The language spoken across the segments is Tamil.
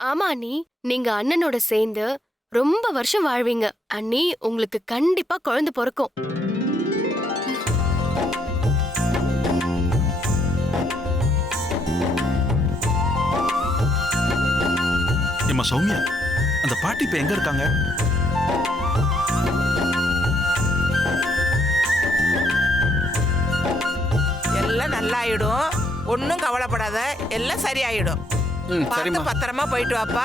ஆமா அண்ணி, நீங்க அண்ணனோட சேர்ந்து ரொம்ப வருஷம் வாழ்வீங்க. அண்ணி, உங்களுக்கு கண்டிப்பா குழந்தை பிறக்கும். ஏம்மா சௌமியா, அந்த பாட்டி இப்ப எங்க இருக்காங்க? எல்லாம் நல்லாயிடும், ஒன்னும் கவலைப்படாத, எல்லாம் சரியாயிடும். பார்த்து பத்திரமா போயிட்டு வாப்பா.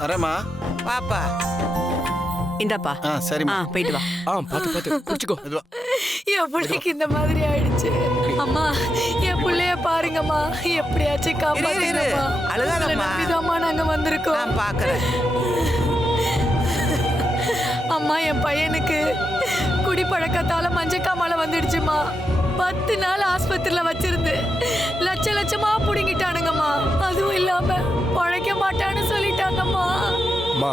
வரேம்மா. வாப்பா. இந்தாப்பா. சரிம்மா. போயிட்டு வா. பாத்து பிடிச்சுக்கோ. என் பிள்ளைக்கு இந்த மாதிரி ஆயிடுச்சு. அம்மா, என் பிள்ளைய பாருங்கம்மா, எப்படியாச்சும் காப்பாத்துங்கம்மா. அழுகாதம்மா. நம்பிதாம்மா நாங்க வந்திருக்கோம். நான் பாக்குறேன். அம்மா, என் பையனுக்கு குடிப்பழக்கத்தால மஞ்சக்காமால வந்துடுச்சுமா. 10 நாள் ஆஸ்பத்திரியில வச்சிருந்து லட்சமா புடுங்கிட்டானுங்கம்மா. அதுவும் இல்லாம பழைக்க மாட்டான்னு சொல்லிட்டாங்கம்மா. அம்மா,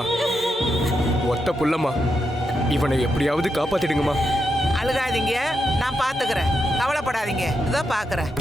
ஒத்த புள்ளம்மா, இவனை எப்படியாவது காப்பாத்திடுங்கம்மா. அழுகாதீங்க, நான் பாத்துக்கிறேன், கவலைப்படாதீங்க. இதோ பாக்குறேன்.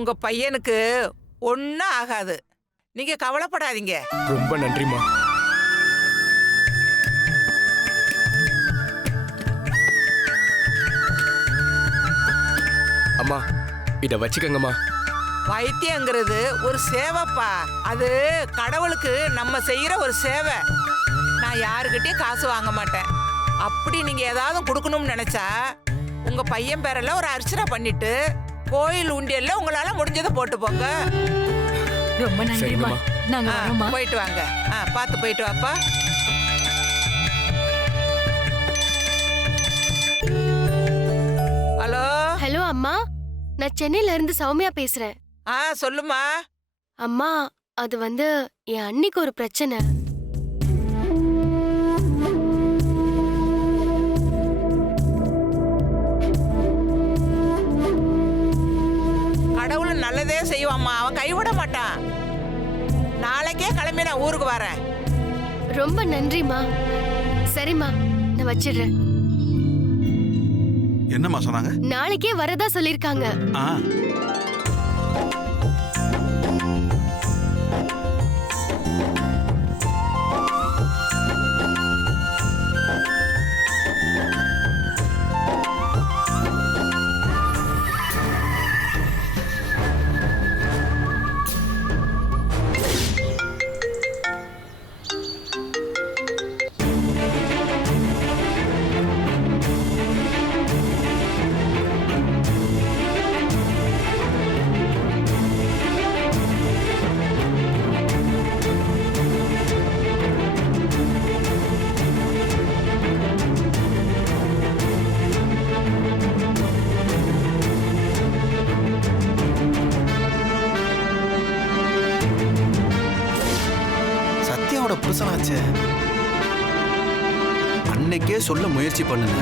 உங்க பையனுக்கு ஒன்னும் ஆகாது, நீங்க கவலைப்படாதீங்க. ரொம்ப நன்றிம்மா. அம்மா, இத வச்சுக்கங்கம்மா. வைத்தியங்கிறது ஒரு சேவைப்பா. அது கடவுளுக்கு நம்ம செய்யற ஒரு சேவை. நான் யாருக்கிட்டையும் காசு வாங்க மாட்டேன். அப்படி நீங்க ஏதாவது கொடுக்கணும்னு நினைச்சா உங்க பையன் பேரெல்லாம் ஒரு அர்ச்சனை பண்ணிட்டு கோயில் உண்டியல்ல உங்களால முடிஞ்சதை போட்டு போங்க. ரொம்ப நன்றிம்மா. நாங்க வரோம்மா. போயிட்டு வாங்க. பார்த்து போயிட்டு வாப்பா. ஹலோ. ஹலோ அம்மா, நான் சென்னையில இருந்து சௌமியா பேசுறேன். சொல்லுமா. அம்மா, அது வந்து என் அண்ணிக்கு ஒரு பிரச்சனை. கடவுள் நல்லதே செய்வாம்மா, அவன் கைவிட மாட்டான். நாளைக்கே கிளம்பி நான் ஊருக்கு வரேன். ரொம்ப நன்றிம்மா. சரிம்மா, நான் வச்சிடுறேன். என்னம்மா சொன்னாங்க? நாளைக்கே வரதா சொல்லிருக்காங்க. புருஷனாச்சே, அன்னைக்கே சொல்ல முயற்சி பண்ணுங்க,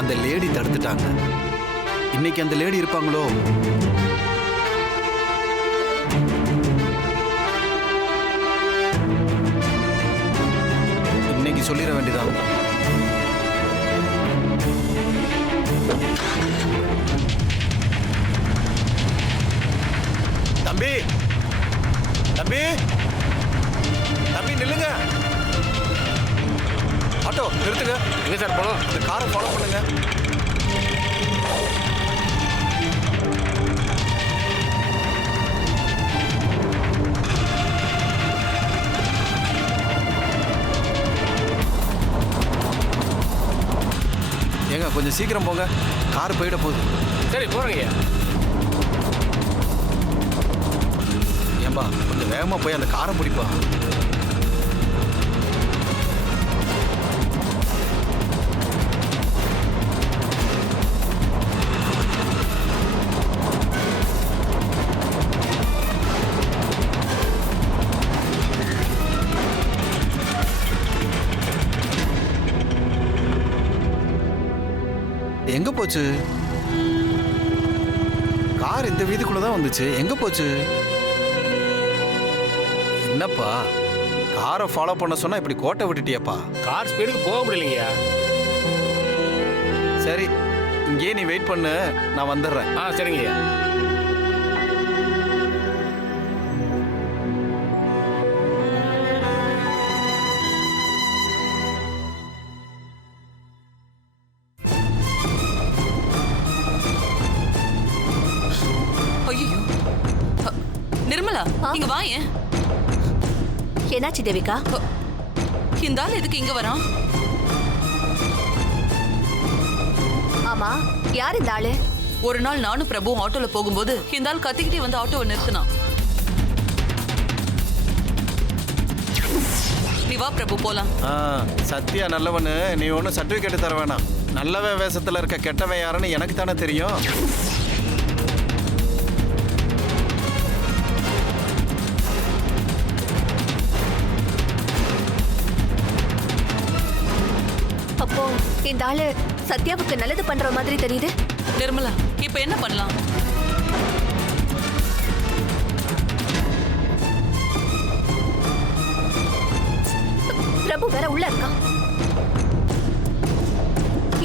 அந்த லேடி தடுத்துட்டாங்க. இன்னைக்கு அந்த லேடி இருப்பாங்களோ? இன்னைக்கு சொல்லிட வேண்டியதான். தம்பி தம்பி தம்பி நில்லுங்க. ஆட்டோ நிறுத்துங்க. எங்க சார் போகணும்? அந்த காரை ஃபாலோ பண்ணுங்க. ஏங்க கொஞ்சம் சீக்கிரம் போங்க, கார் போயிட போகுது. சரி போறேங்க. பா கொஞ்சம் வேகமா போய் அந்த காரை பிடிப்பா. எங்க போச்சு? கார் இந்த வீதிக்குள்ள தான் வந்துச்சு. எங்க போச்சு? என்னப்பா காரை ஃபாலோ பண்ண சொன்னா இப்படி கோட்டை விட்டுட்டியப்பா? கார் ஸ்பீடுக்கு போக முடியலைங்கய்யா. சரி இங்கே நீ வெயிட் பண்ணு, நான் வந்துடுறேன். சரிங்கய்யா. ஐயோ நிர்மலா இங்க வா. ஏன் என்னாச்சு தேவிகா? இந்த ஆள் எதுக்கு இங்க வரான்? ஆமா, யார் இந்த ஆளு? ஒரு நாள் நானும் பிரபுவும் ஆட்டோல போகும்போது இந்த ஆள் கத்திக்கிட்டே வந்து ஆட்டோவை நிறுத்தினான். நீ வா பிரபு போலாம். சத்யா நல்லவனு, நீ ஒன்றும் சர்டிஃபிகேட் தர வேணாம். நல்லவன் வேஷத்துல இருக்க கெட்டவன் யாருன்னு எனக்கு தானே தெரியும். அப்போ இந்த ஆளு சத்யாவுக்கு நல்லது பண்ற மாதிரி தெரியுது. நிர்மலா இப்ப என்ன பண்ணலாம்? பிரபு வேற உள்ள இருக்கான்.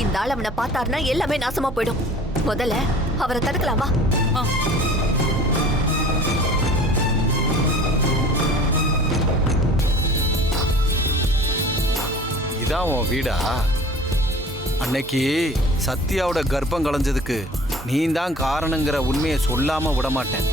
இந்த ஆள் அவனை பார்த்தாருன்னா எல்லாமே நாசமா போயிடும். முதல்ல அவரை தடுக்கலாமா? இதான் உன் வீடா? அன்னைக்கு சத்யாவோட கர்ப்பம் கலைஞ்சதுக்கு நீ தான் காரணங்கிற உண்மையை சொல்லாம விட மாட்டேன்.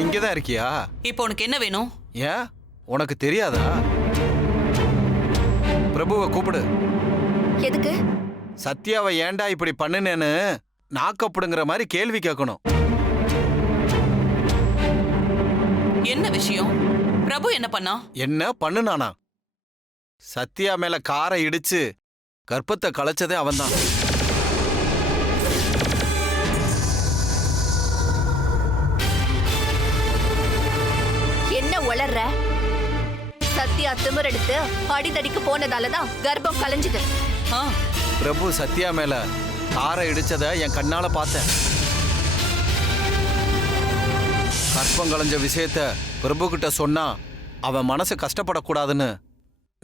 இங்கதான் இருக்கியா? இப்போ உனக்கு என்ன வேணும்? ஏன் உனக்கு தெரியாதா? பிரபுவை கூப்பிடு. எதுக்கு? சத்யாவை ஏன்டா இப்படி பண்ணுனேன்னு நாக்கப்படுங்கிற மாதிரி கேள்வி கேட்கணும். என்ன விஷயம்? பிரபு என்ன பண்ணா? என்ன பண்ணுனானா? சத்யா மேல காரை இடிச்சு கர்ப்பத்தை கலைச்சதே அவன்தான். வளர்ற சத்யா திமிரெடுத்து அடிதடிக்கு போனதாலதான் கர்ப்பம் கலைஞ்சது. பிரபு சத்யா மேல காரை இடிச்சத என் கண்ணால பார்த்தேன். கர்ப்பம் கலைஞ்ச விஷயத்த பிரபு கிட்ட சொன்னா அவன் மனசு கஷ்டப்படக்கூடாதுன்னு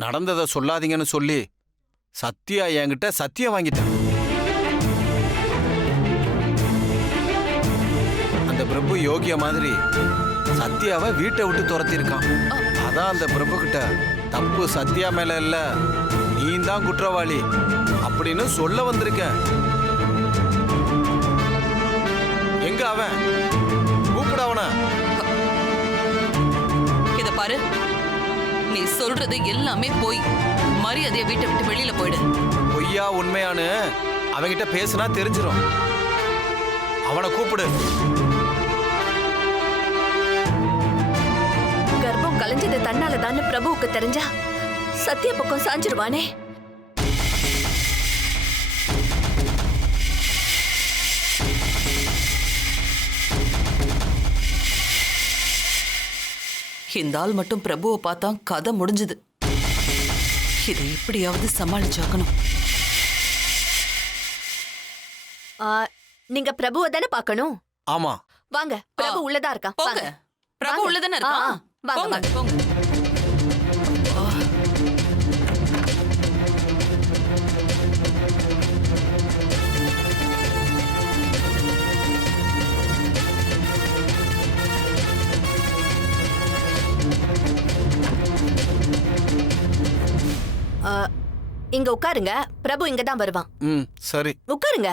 நடந்ததை சொல்லாதீங்கன்னு சொல்லி சத்யா என்கிட்ட சத்தியம் வாங்கிட்டான். அந்த பிரபு யோகிய மாதிரி சத்யாவை வீட்டை விட்டு துரத்திருக்கான். அதான் அந்த பிரபு கிட்ட தப்பு சத்யா மேல இல்ல, நீ தான் குற்றவாளி அப்படின்னு சொல்ல வந்திருக்க. எங்க அவன்? கூப்பிட அவன. இத பாரு, நீ சொல்றது எல்லாமே போய். மரியாதையை வீட்டை விட்டு வெளியில போயிடு. பொய்யா உண்மையானு அவன்கிட்ட பேசினா தெரிஞ்சிடும். அவனை கூப்பிடு. கலைஞ்சது தன்னாலதான் பிரபுவுக்கு தெரிஞ்சா சத்யா பக்கம் சாஞ்சிருவானே. இந்த ஆள் மட்டும் பிரபுவை பார்த்தா கதை முடிஞ்சது. இதை எப்படியாவது சமாளிச்சாக்கணும். நீங்க பிரபுவை தானே பார்க்கணும்? ஆமா வாங்க, பிரபு உள்ளதா இருக்கா. போங்க. பிரபு உள்ளதானே இருக்கா? போங்க போங்க. இங்க உட்காருங்க. பிரபு இங்க தான் வருவான். ம் சரி. உட்காருங்க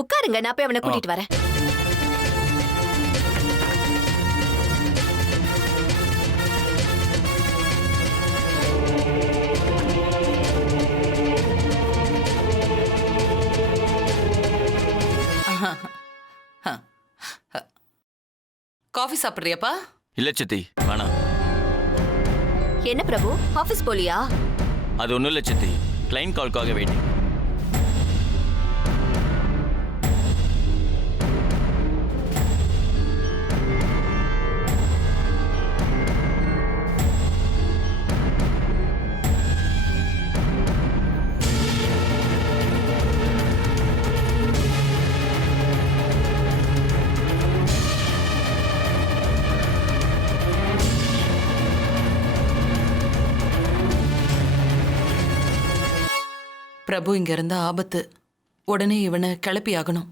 உட்காருங்க, நான் போய் அவனை கூட்டிட்டு வரேன். காஃபி சாப்பிட்றியாப்பா? இல்ல சித்தி, வேணாம். என்ன பிரபு, ஆபீஸ் போலியா? அது ஒண்ணும் இல்ல சித்தி, கிளைண்ட் கால்க்காக வெயிட்டிங். பிரபு இங்க இருந்தா ஆபத்து. உடனே இவனை கிளப்பி ஆகணும்.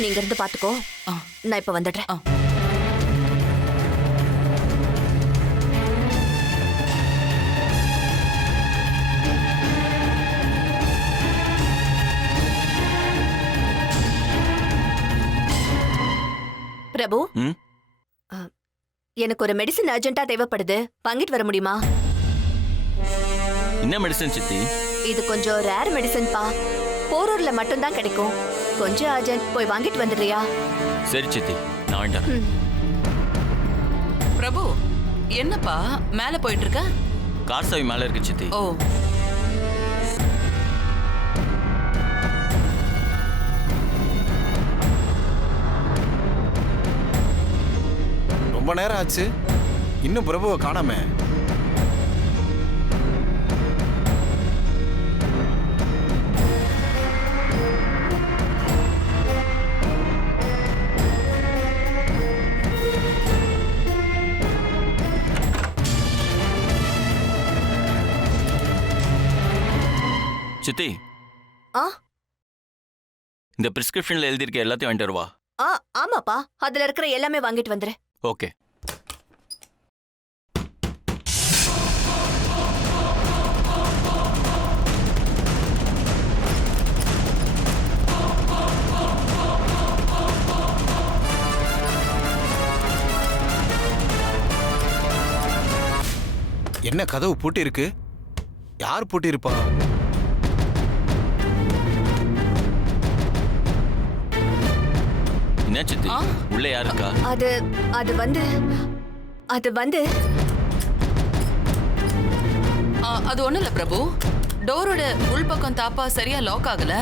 நீங்க இருந்து பாத்துக்கோ, நான் இப்ப வந்துடுறேன். பிரபு, எனக்கு ஒரு மெடிசன் அர்ஜென்ட்டா தேவைப்படுது, வாங்கிட்டு வர முடியுமா? என்ன மெடிசன் சித்தி? இது கொஞ்சம் ரேர் மெடிசன் பா, போரூர்ல மட்டும் தான் கிடைக்கும். கொஞ்சம் அர்ஜென்ட், போய் வாங்கிட்டு வந்துடுறியா? சரி சித்தி, நான் வாங்கிட்டேன். பிரபு, என்னப்பா மேல போயிட்டு இருக்க? கார் சாவி மேல இருக்கு சித்தி. ஓ, ரொம்ப நேரம் ஆச்சு, இன்னும் பிரபுவை காணாமே. சித்தி, ஆ இந்த பிரிஸ்கிரிப்ஷன்ல எழுதியிருக்க எல்லாத்தையும் வாங்கிட்டு வருவா. ஆமாப்பா, அதுல இருக்கிற எல்லாமே வாங்கிட்டு வந்துரு. ஓகே. என்ன கதவு பூட்டி இருக்கு? யார் பூட்டி இருப்பா? என்ன சித்தி, உள்ள யார் இருக்கா? அது வந்து அது ஒண்ணும் இல்ல பிரபு. டோரோட உள்பக்கம் தாப்பா சரியா லாக் ஆகல.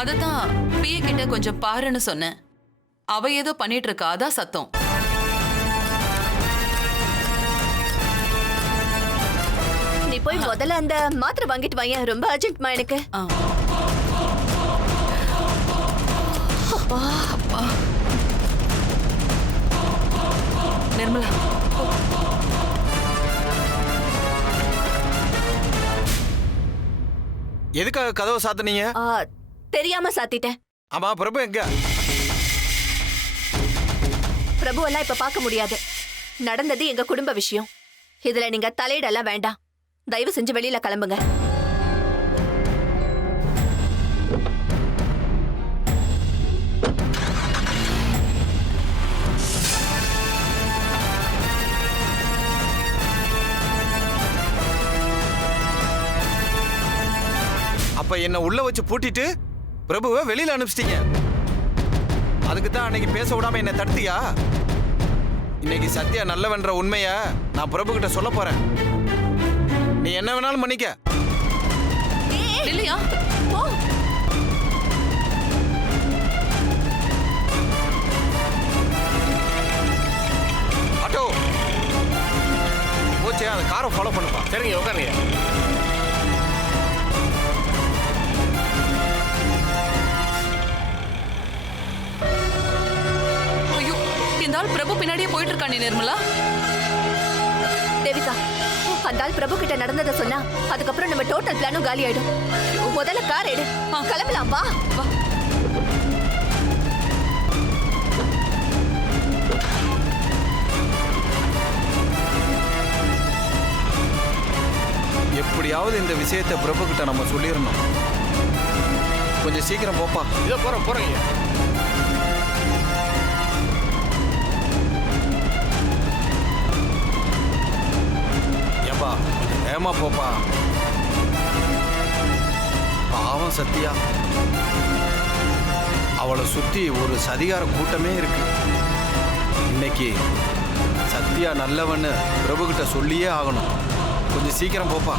அததான் பிஏ கிட்ட கொஞ்சம் பாருன்னு சொன்னேன். அவ ஏதோ பண்ணிட்டு இருக்கா, அதான் சத்தம். நீ போய் முதல்ல அந்த மாத்திரை வாங்கிட்டு வாங்க, ரொம்ப அர்ஜென்ட்மா எனக்கு. அப்பா அப்பா. நிர்மலா, எதுக்காக கதவை சாத்துனீங்க? தெரியாம சாத்திட்டேன். ஆமா, பிரபு எங்க? பிரபு எல்லாம் இப்ப பார்க்க முடியாது. நடந்தது எங்க குடும்ப விஷயம். இதுல நீங்க தலையிடலாம் வேண்டாம். தயவு செஞ்சு வெளியில கிளம்புங்க. அப்ப என்ன உள்ள வச்சு பூட்டிட்டு பிரபுவை வெளியில அனுப்பிச்சிட்டீங்க. அதுக்கு தான் அன்னைக்கு பேச விடாம என்ன தடுத்தியா? இன்னைக்கு சத்யா நல்லவன்ற உண்மைய நான் பிரபு கிட்ட சொல்ல போறேன். நீ என்ன வேணாலும் பண்ணிக்க. இல்லையா? ஆட்டோ போச்சே, அந்த காரை ஃபாலோ பண்ணுப்பா. சரிங்க, உட்காருங்க. ஐயோ, இந்த ஆள் பிரபு பின்னாடியே போயிட்டு இருக்கானே நிர்மலா. தேவிகா, அந்த ஆள் பிரபு கிட்ட நடந்ததை சொன்னா அதுக்கப்புறம் நம்ம டோட்டல் பிளானும் காலி ஆயிடும். முதல்ல கார் எடு, கிளம்பலாம். வா வா. எப்படியாவது இந்த விஷயத்தை பிரபு கிட்ட நம்ம சொல்லிடணும். கொஞ்சம் சீக்கிரம் போப்பா. இதோ போறேங்க. ஏப்பா ஏமா போப்பா. பாவம் சத்யா, அவளை சுத்தி ஒரு சதிகார கூட்டமே இருக்கு. இன்னைக்கு சத்யா நல்லவன்னு பிரபு கிட்ட சொல்லியே ஆகணும். கொஞ்சம் சீக்கிரம் போப்பா.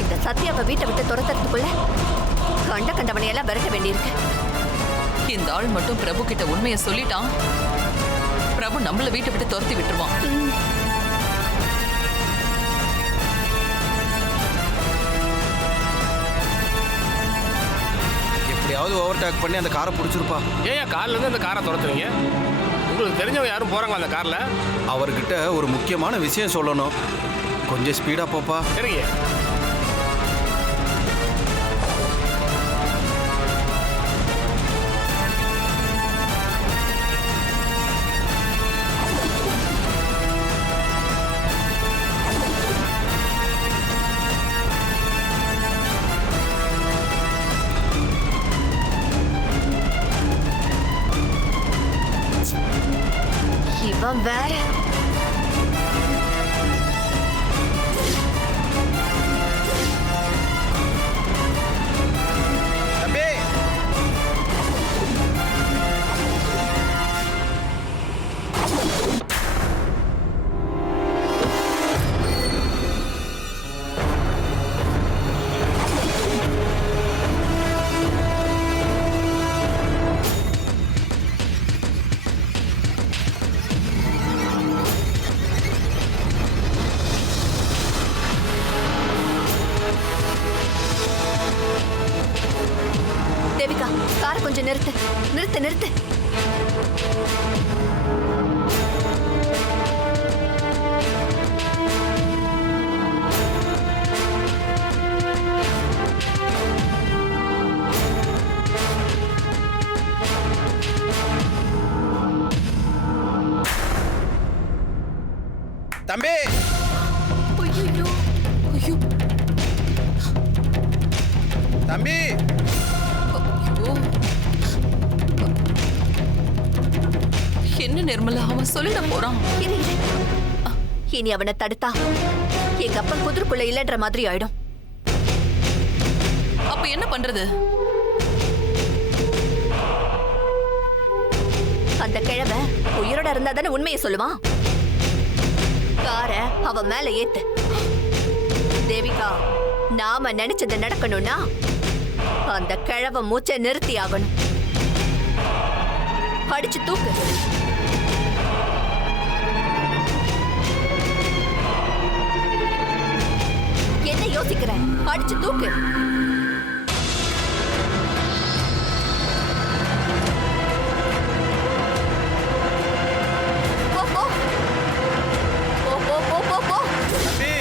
இந்த சத்யாவை வீட்டை விட்டு துரத்துறதுக்குள்ள கண்டவனையெல்லாம் விரட்ட வேண்டியிருக்கு. இந்த ஆள் மட்டும் பிரபு கிட்ட உண்மையை சொல்லிட்டான், பிரபு நம்மள வீட்டை விட்டு துரத்தி விட்டுருவான். எப்படியாவது ஓவர்டேக் பண்ணி அந்த காரை பிடிச்சிருப்பா. ஏன் கார்ல இருந்து அந்த காரை துரத்துறீங்க? உங்களுக்கு தெரிஞ்சவங்க யாரும் போறாங்களா அந்த கார்ல? அவர்கிட்ட ஒரு முக்கியமான விஷயம் சொல்லணும். கொஞ்சம் ஸ்பீடா போப்பா. சரிங்க. இவன் வேற. தம்பி, தேவிகா, காரை கொஞ்சம் நிறுத்து நிறுத்து நிறுத்து. தம்பி, தம்பி. என்ன நிர்மலா, அவன் சொல்லிட போறான். இரு, இரு. இனி அவனை தடுத்தா எங்க அப்பா குதிரைக்குள்ள இல்லன்ற மாதிரி ஆயிடும். அப்ப என்ன பண்றது? அந்த கிழவ உயிரோட இருந்தா தானே உண்மையை சொல்லுவான். காரை அவன் மேல ஏத்து. தேவிகா, நாம நினைச்சது நடக்கணும்னா அந்த கிழவ மூச்சை நிறுத்தி ஆகணும். அடிச்சு தூக்கு. என்ன யோசிக்கிற? அடிச்சு தூக்கு. போ, போ. போ, போ, போ, போ, போ. தம்பி.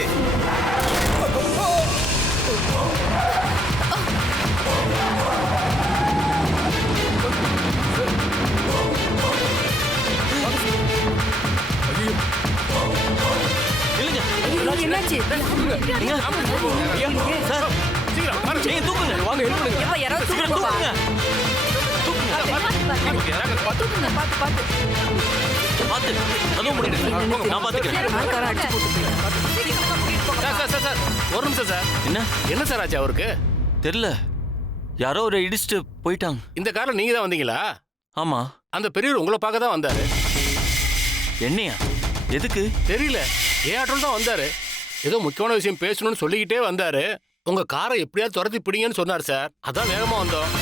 என்னாச்சு? சார் சீக்கிரம் பாருங்க. நீங்க தூக்குங்க. வாங்க ஹெல்ப் பண்ணுங்க. எப்ப யாராவது சீக்கிரம் தூக்குங்க. தூக்குங்க. பார்த்து பார்த்து. பார்த்து அதுவும் முடியுது. நான் பாத்துக்கிறேன். காரை அடிச்சு போட்டு போயிட்டான். சார் ஒரு நிமிஷம் சார். என்ன சார் ஆச்சு அவருக்கு? தெரியல, யாரோ ஒரு இடிச்சுட்டு போயிட்டாங்க. இந்த கார்ல நீங்க தான் வந்தீங்களா? ஆமா. அந்த பெரியவர் உங்களை பார்க்க தான் வந்தாரு. என்னையா? எதுக்கு தெரியல, ஏன் ஆட்டோல தான் வந்தாரு. ஏதோ முக்கியமான விஷயம் பேசணும்னு சொல்லிக்கிட்டே வந்தாரு. உங்க காரை எப்படியாவது துரத்தி பிடிங்கன்னு சொன்னார் சார். அதான் வேகமா வந்தோம்.